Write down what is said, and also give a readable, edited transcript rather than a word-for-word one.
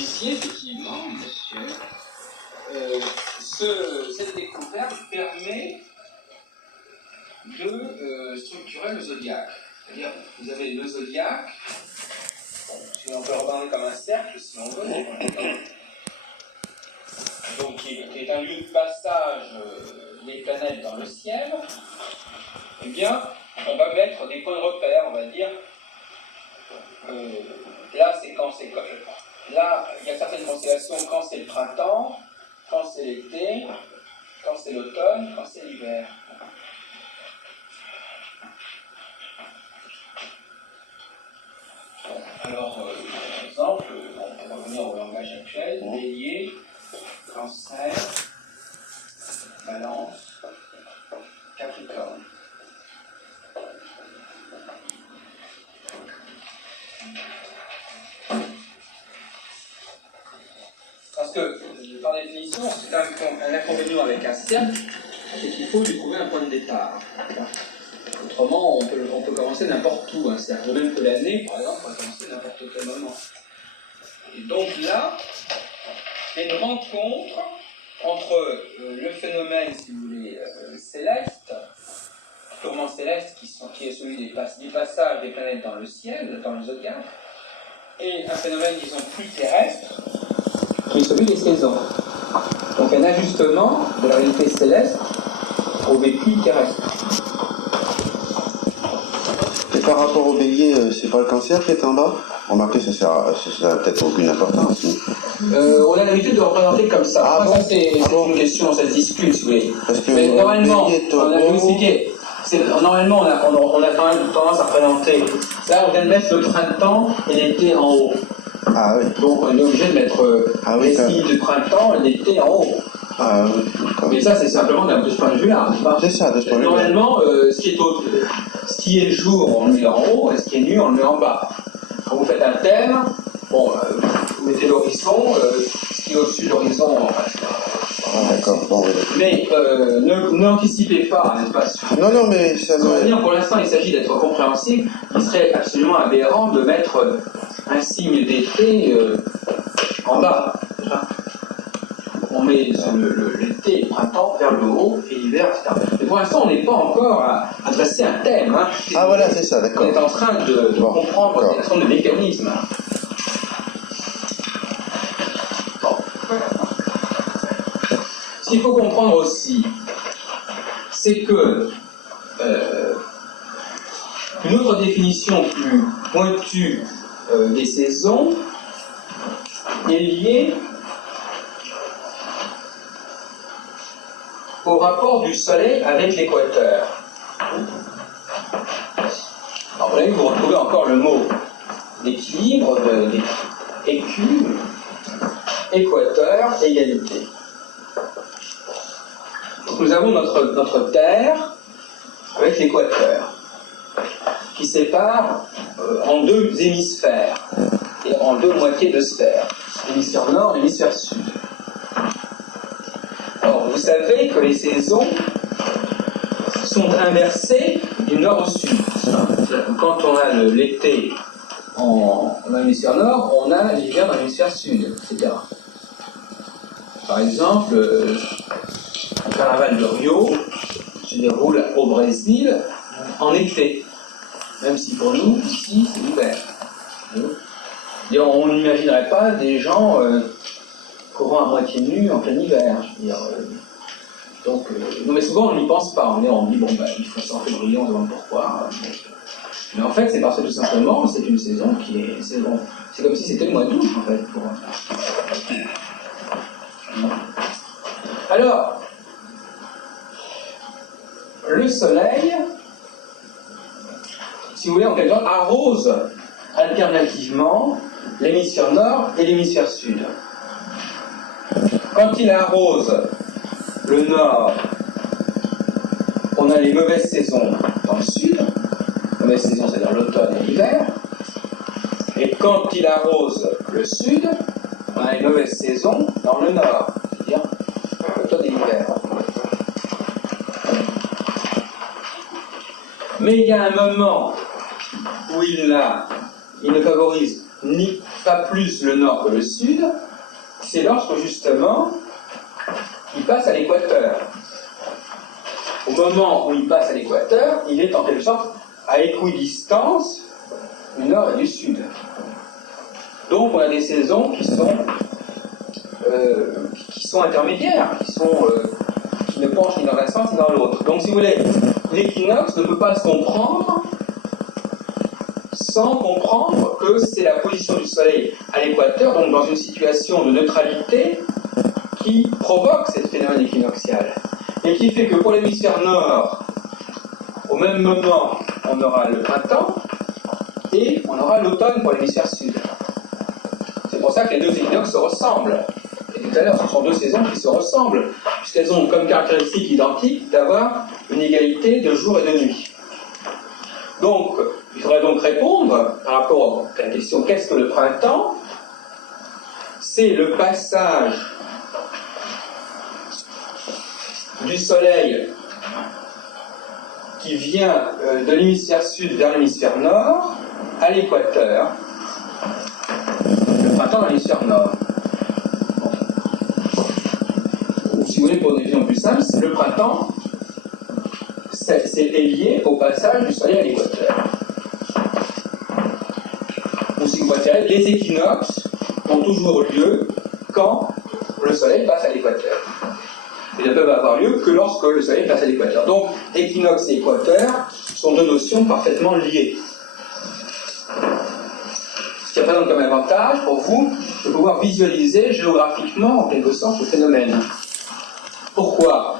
ici, effectivement, monsieur, cette découverte permet de structurer le zodiaque. C'est-à-dire, vous avez le zodiaque, si on peut le regarder comme un cercle, si on veut, donc qui est un lieu de passage des planètes dans le ciel. Eh bien, on va mettre des points de repère, on va dire. Là, c'est quand c'est comme. Là, il y a certaines constellations quand c'est le printemps, quand c'est l'été, quand c'est l'automne, quand c'est l'hiver. Alors, par exemple, on peut revenir au langage actuel, Bélier, Cancer, Balance, Capricorne. Parce que, par définition, c'est un inconvénient avec un cercle, c'est qu'il faut lui trouver un point de départ. Autrement, on peut commencer n'importe où, un cercle. Même que l'année, par exemple, on peut commencer n'importe quel moment. Et donc là, il y a une rencontre entre le phénomène, si vous voulez, céleste, purement céleste, qui est celui des passages des planètes dans le ciel, dans le zodiaque, et un phénomène, disons, plus terrestre, qui est celui des saisons. Donc un ajustement de la réalité céleste au vécu terrestre. Et par rapport au bélier, c'est pas le cancer qui est en bas? Remarquez, ça n'a peut-être aucune importance. On a l'habitude de représenter comme ça. Ah, ça, c'est une question, ça se discute, si vous voulez. Parce que mais normalement, on a expliqué. Normalement, on a quand même tendance à représenter. Là, on vient de mettre le printemps et l'été en haut. Ah oui. Donc, on est obligé de mettre les signes du printemps et l'été en haut. Ah oui. Mais ça, c'est simplement de ce point de vue-là. C'est ça, de ce point de vue-là. Normalement, ce qui est jour, on le met en haut, et ce qui est nuit, on le met en bas. Quand vous faites un thème, bon, vous mettez l'horizon, ce qui est au-dessus de l'horizon, d'accord. Bon, oui. Mais n'anticipez pas, n'est-ce pas? Non, mais ça me... Pour l'instant, il s'agit d'être compréhensible. Il serait absolument aberrant de mettre un signe d'été en bas. On met l'été et le printemps vers le haut et l'hiver, etc. Mais pour l'instant, on n'est pas encore à dresser un thème. Hein. Ah voilà, c'est ça, d'accord. On est en train de comprendre un certain nombre de mécanismes. Bon. Ce qu'il faut comprendre aussi, c'est que une autre définition plus pointue des saisons est liée au rapport du Soleil avec l'équateur. Alors vous voyez, vous retrouvez encore le mot d'équilibre, écu, équateur, égalité. Donc nous avons notre Terre avec l'équateur, qui sépare en deux hémisphères, et en deux moitiés de sphère, l'hémisphère nord et l'hémisphère sud. Or, vous savez que les saisons sont inversées du nord au sud. Quand on a l'été dans l'hémisphère nord, on a l'hiver dans l'hémisphère sud, etc. Par exemple, le carnaval de Rio se déroule au Brésil en été, même si pour nous, ici, c'est l'hiver. Et on n'imaginerait pas des gens courant à moitié nus en plein hiver. Je veux dire, non, mais souvent on n'y pense pas. On dit, bon, il faut s'en février, on se demande pourquoi. Mais en fait, c'est parce que tout simplement, c'est une saison qui est. C'est comme si c'était le mois d'août, en fait. Alors, le soleil, si vous voulez, en quelque sorte, arrose alternativement l'hémisphère nord et l'hémisphère sud. Quand il arrose le nord, on a les mauvaises saisons dans le sud, mauvaise saison, c'est-à-dire l'automne et l'hiver, et quand il arrose le sud, on a les mauvaises saisons dans le nord, c'est-à-dire l'automne et l'hiver. Mais il y a un moment où il ne favorise ni pas plus le nord que le sud, c'est lorsque justement il passe à l'équateur. Au moment où il passe à l'équateur, il est en quelque sorte à équidistance du nord et du sud. Donc on a des saisons qui sont intermédiaires, qui ne penchent ni dans un sens ni dans l'autre. Donc si vous voulez, l'équinoxe ne peut pas se comprendre sans comprendre que c'est la position du Soleil à l'équateur, donc dans une situation de neutralité, qui provoque ce phénomène équinoxial. Et qui fait que pour l'hémisphère nord, au même moment, on aura le printemps et on aura l'automne pour l'hémisphère sud. C'est pour ça que les deux équinoxes se ressemblent. Et tout à l'heure, ce sont deux saisons qui se ressemblent, puisqu'elles ont comme caractéristique identique d'avoir une égalité de jour et de nuit. Donc, il faudrait donc répondre par rapport à la question qu'est-ce que le printemps? C'est le passage du Soleil qui vient de l'hémisphère sud vers l'hémisphère nord à l'équateur. Le printemps dans l'hémisphère nord. Ou si vous voulez, pour une vision plus simple, le printemps c'est lié au passage du Soleil à l'équateur. Ou si vous préférez, les équinoxes ont toujours lieu quand le Soleil passe à l'équateur. Ils ne peuvent avoir lieu que lorsque le Soleil passe à l'équateur. Donc, équinoxe et équateur sont deux notions parfaitement liées. Ce qui représente comme avantage pour vous de pouvoir visualiser géographiquement, en quelque sorte, le phénomène. Pourquoi?